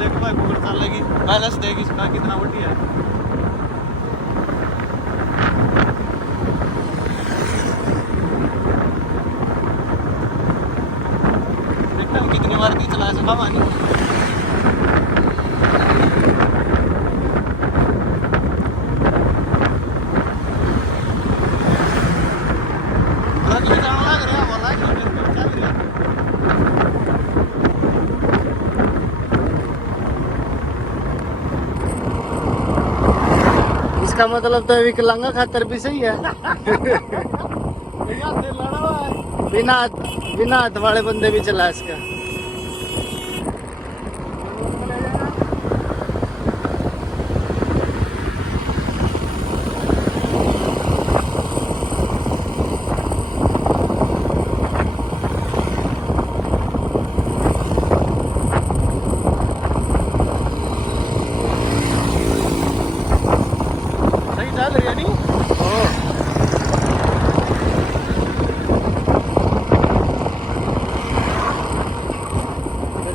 देखो भाई गूगल चलेगी, बैलेंस देगी इसका कितना बढ़िया है। देखता हूँ कितनी बार की चला सका मानी। इसका मतलब तो विकलांगा खातर भी सही है। बिना हाथ वाले बंदे भी चला इसका।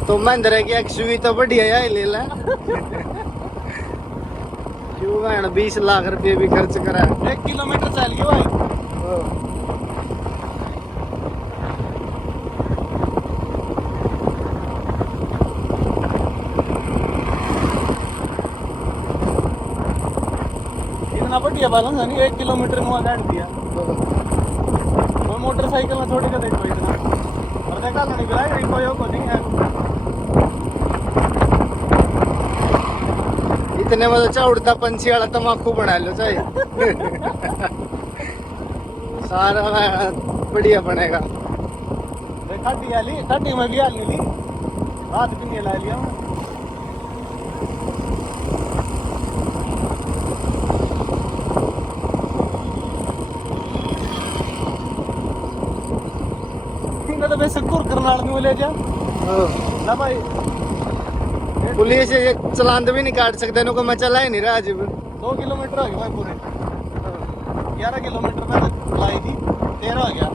तो महिंद्रा की एक्सयूवी तो बढ़िया है, ले ला। क्यों मैंने 20 लाख रुपए भी खर्च करा। 1 किलोमीटर चल गया भाई। इतना बढ़िया बैलेंस है नहीं, 1 किलोमीटर में काट दिया। मैं मोटरसाइकिल में छोड़ के देखो इतना, और देखा नहीं गिरा कोई को नहीं है। इतने में तो उड़ता पंछी वाला तम्बाकू बना लो चाहिए। सारा बढ़िया बनेगा। खट्टी में भी आली ली, हाथ भी नहीं ला लिया। तो वैसे करनाल में ले जा ना भाई, पुलिस चलान भी नहीं काट सकते, नो को मैं चला ही नहीं रहा। आज 2 किलोमीटर हो गया भाई पूरे। 11 किलोमीटर में लाई थी, 13 हो गया।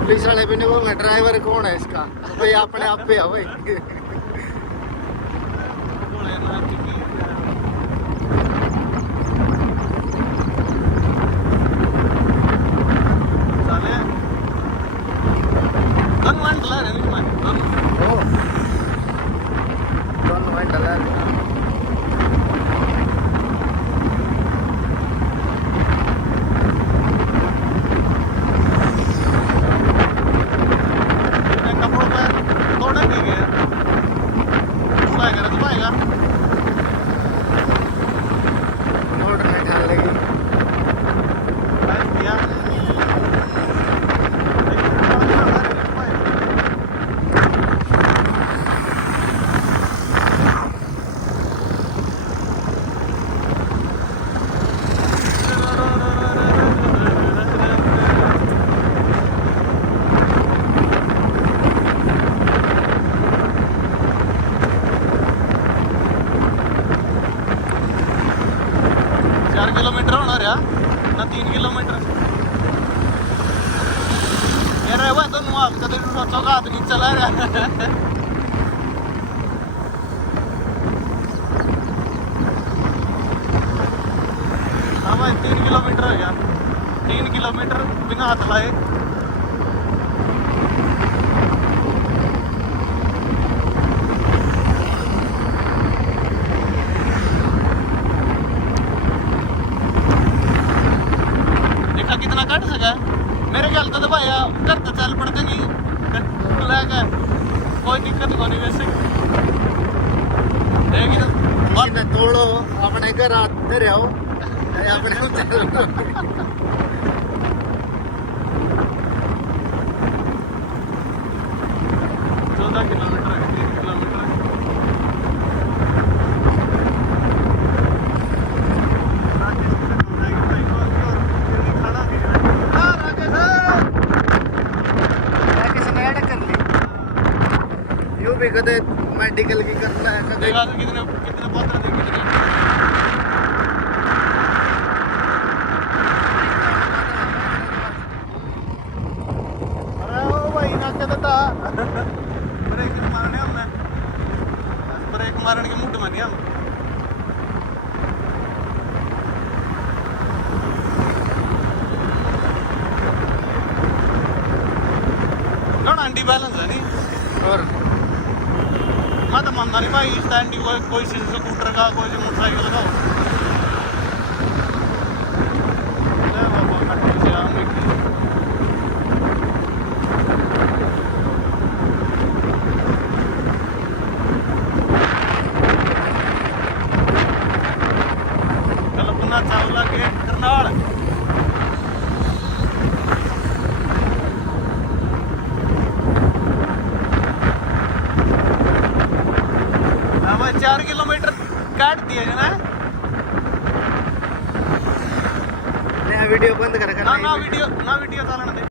पुलिस वाले भी नहीं बोलना ड्राइवर कौन है इसका, तो भाई अपने आप पे है भाई। किलोमीटर होना रहा ना 3 किलोमीटर मेरा हुआ तो नुआ कदे सोचो का आदमी चला रहा। हाँ भाई 3 किलोमीटर हो गया, 3 किलोमीटर बिना हाथ लाए। कितना कट सका मेरे ख्याल तो भाई घर तो चल पड़ते नहीं लगा, कोई दिक्कत को नहीं। वैसे तो तोड़ो अपने घर आते रहो अपने 14 किलोमीटर है, 3 किलोमीटर। कदे मेडिकल की करना है, कदे कितने पत्र पता नहीं भाई स्टैंड की कोई स्कूटर का कोई मोटरसाइकिल का हो। ले बाबा कट्टी से आम एक कल्पना चावला गेट करनाल। अब 4 किलोमीटर काट दिए ना। वीडियो बंद कर ना वीडियो चलाने दे।